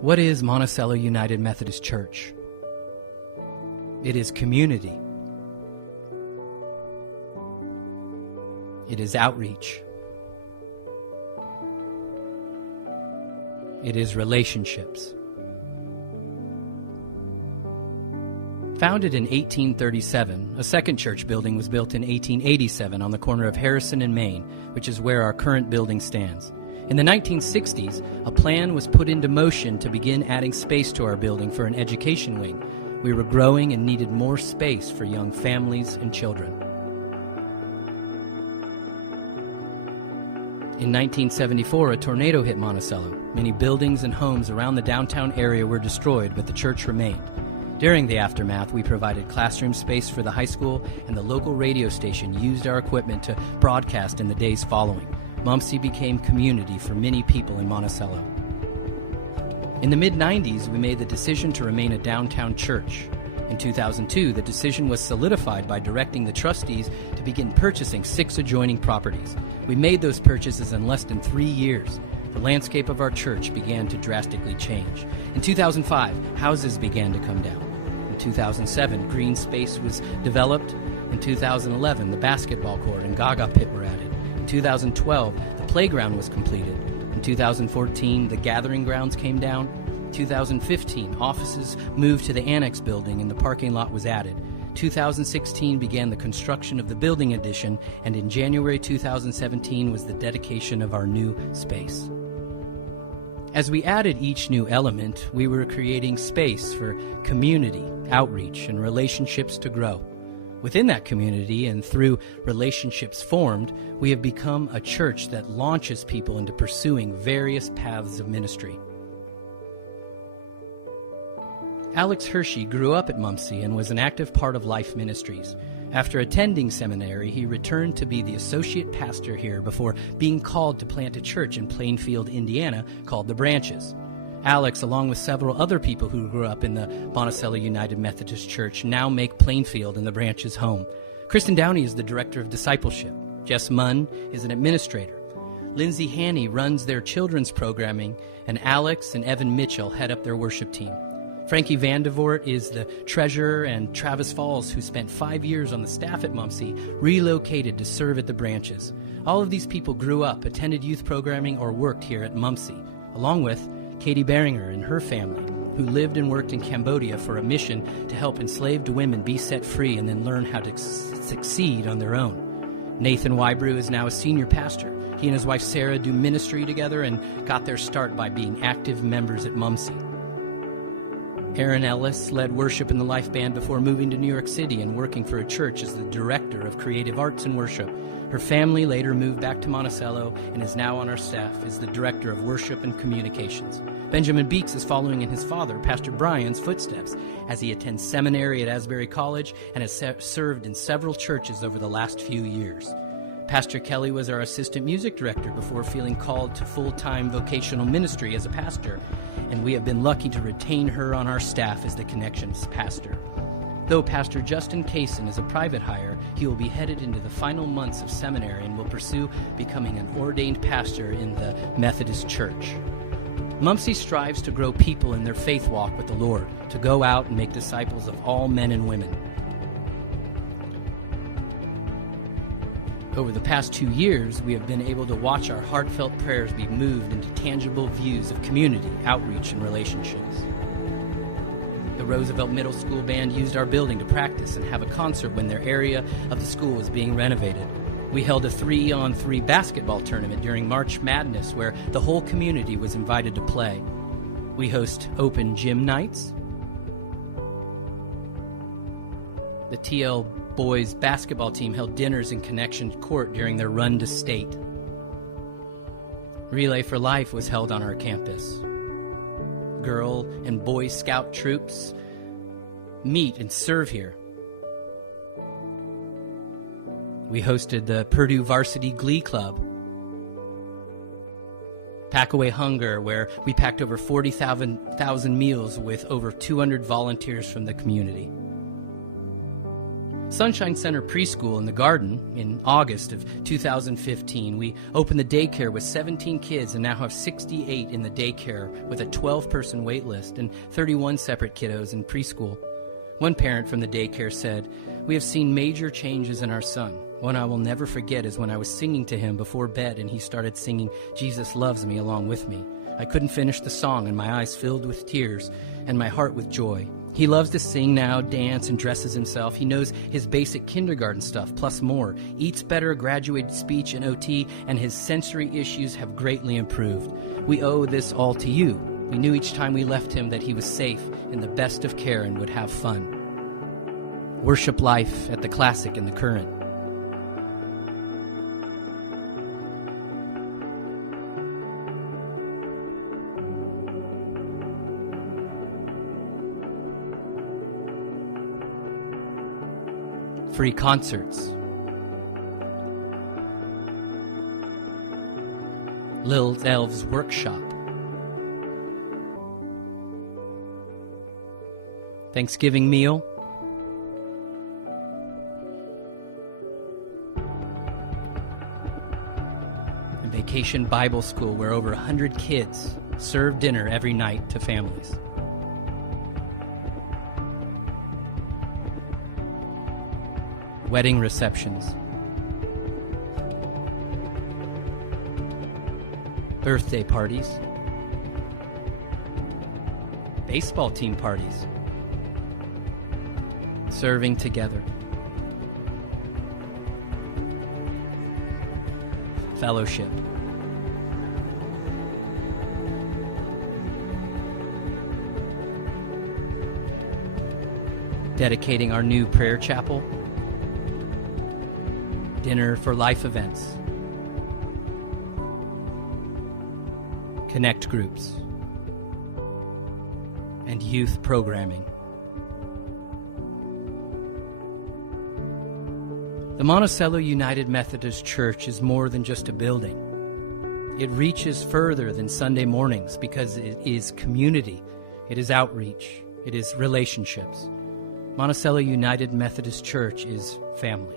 What is Monticello United Methodist Church? It is community. It is outreach. It is relationships. Founded in 1837, a second church building was built in 1887 on the corner of Harrison and Main, which is where our current building stands. In the 1960s, a plan was put into motion to begin adding space to our building for an education wing. We were growing and needed more space for young families and children. In 1974, a tornado hit Monticello. Many buildings and homes around the downtown area were destroyed, but the church remained. During the aftermath, we provided classroom space for the high school, and the local radio station used our equipment to broadcast in the days following. MUMC became community for many people in Monticello. In the mid-90s, we made the decision to remain a downtown church. In 2002, the decision was solidified by directing the trustees to begin purchasing 6 adjoining properties. We made those purchases in less than 3 years. The landscape of our church began to drastically change. In 2005, houses began to come down. In 2007, green space was developed. In 2011, the basketball court and Gaga pit were added. In 2012, the playground was completed. In 2014, the gathering grounds came down. In 2015, offices moved to the annex building and the parking lot was added. 2016 began the construction of the building addition, and in January 2017 was the dedication of our new space. As we added each new element, we were creating space for community, outreach, and relationships to grow. Within that community and through relationships formed, we have become a church that launches people into pursuing various paths of ministry. Alex Hershey grew up at MUMC and was an active part of Life Ministries. After attending seminary, he returned to be the associate pastor here before being called to plant a church in Plainfield, Indiana, called The Branches. Alex, along with several other people who grew up in the Monticello United Methodist Church, now make Plainfield and The Branches home. Kristen Downey is the director of discipleship. Jess Munn is an administrator. Lindsay Haney runs their children's programming, and Alex and Evan Mitchell head up their worship team. Frankie Vandevort is the treasurer, and Travis Falls, who spent 5 years on the staff at MUMC, relocated to serve at The Branches. All of these people grew up, attended youth programming, or worked here at MUMC, along with Katie Beringer and her family, who lived and worked in Cambodia for a mission to help enslaved women be set free and then learn how to succeed on their own. Nathan Wybrew is now a senior pastor. He and his wife Sarah do ministry together and got their start by being active members at MUMC. Aaron Ellis led worship in the Life Band before moving to New York City and working for a church as the director of creative arts and worship. Her family later moved back to Monticello and is now on our staff as the director of worship and communications. Benjamin Beeks is following in his father, Pastor Brian's footsteps, as he attends seminary at Asbury College and has served in several churches over the last few years. Pastor Kelly was our assistant music director before feeling called to full-time vocational ministry as a pastor, and we have been lucky to retain her on our staff as the Connections pastor. Though Pastor Justin Kaysen is a private hire, he will be headed into the final months of seminary and will pursue becoming an ordained pastor in the Methodist Church. MUMC strives to grow people in their faith walk with the Lord, to go out and make disciples of all men and women. Over the past 2 years, we have been able to watch our heartfelt prayers be moved into tangible views of community, outreach, and relationships. The Roosevelt Middle School Band used our building to practice and have a concert when their area of the school was being renovated. We held a 3-on-3 basketball tournament during March Madness where the whole community was invited to play. We host open gym nights. The TL boys basketball team held dinners in Connection Court during their run to state. Relay for Life was held on our campus. Girl and Boy Scout troops meet and serve here. We hosted the Purdue Varsity Glee Club. Pack Away Hunger, where we packed over 40,000 meals with over 200 volunteers from the community. Sunshine Center Preschool in the Garden, in August of 2015, we opened the daycare with 17 kids and now have 68 in the daycare with a 12-person wait list and 31 separate kiddos in preschool. One parent from the daycare said, "We have seen major changes in our son. One I will never forget is when I was singing to him before bed and he started singing 'Jesus Loves Me' along with me. I couldn't finish the song and my eyes filled with tears and my heart with joy. He loves to sing now, dance, and dresses himself. He knows his basic kindergarten stuff, plus more, eats better, graduated speech and OT, and his sensory issues have greatly improved. We owe this all to you. We knew each time we left him that he was safe, in the best of care, and would have fun." Worship life at the classic and the current. Free concerts. Lil Elves Workshop. Thanksgiving meal. And Vacation Bible School, where over 100 kids serve dinner every night to families. Wedding receptions. Birthday parties. Baseball team parties. Serving together. Fellowship. Dedicating our new prayer chapel. Dinner for Life events. Connect groups. And youth programming. The Monticello United Methodist Church is more than just a building. It reaches further than Sunday mornings because it is community, it is outreach, it is relationships. Monticello United Methodist Church is family.